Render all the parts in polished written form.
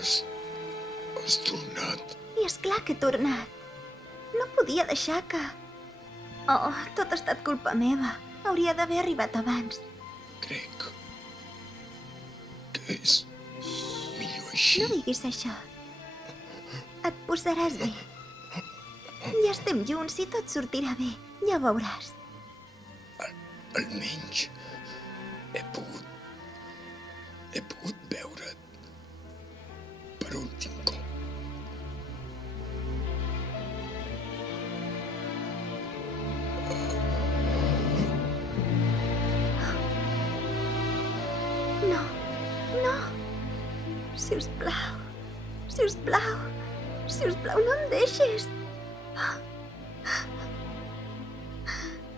Has tornat. I és clar que he tornat. No podia deixar que... Oh, tot ha estat culpa meva. Hauria d'haver arribat abans. Crec que és millor així. No diguis això. Et posaràs bé. Ja estem junts i tot sortirà bé. Ja veuràs. Almenys he pogut veure't per últim cop. No, no. Sisplau, sisplau, sisplau, no em deixis.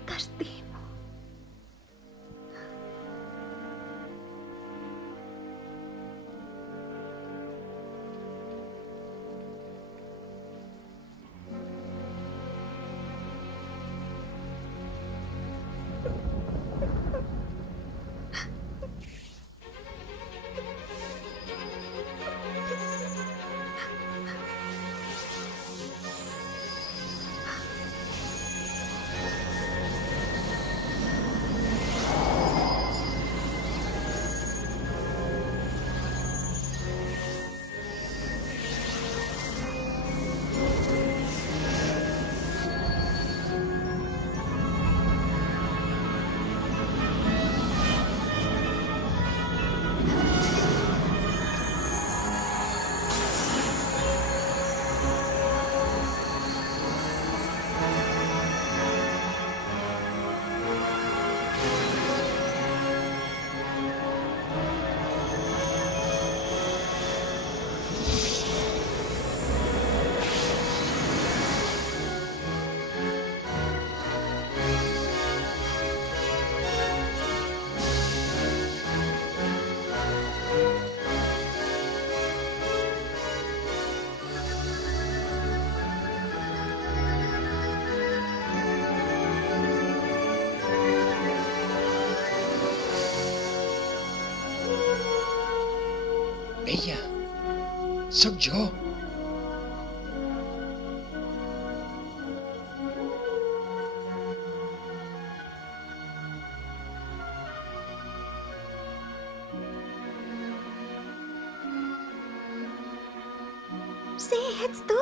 T'estimo. Ella, sóc jo. Sí, ets tu.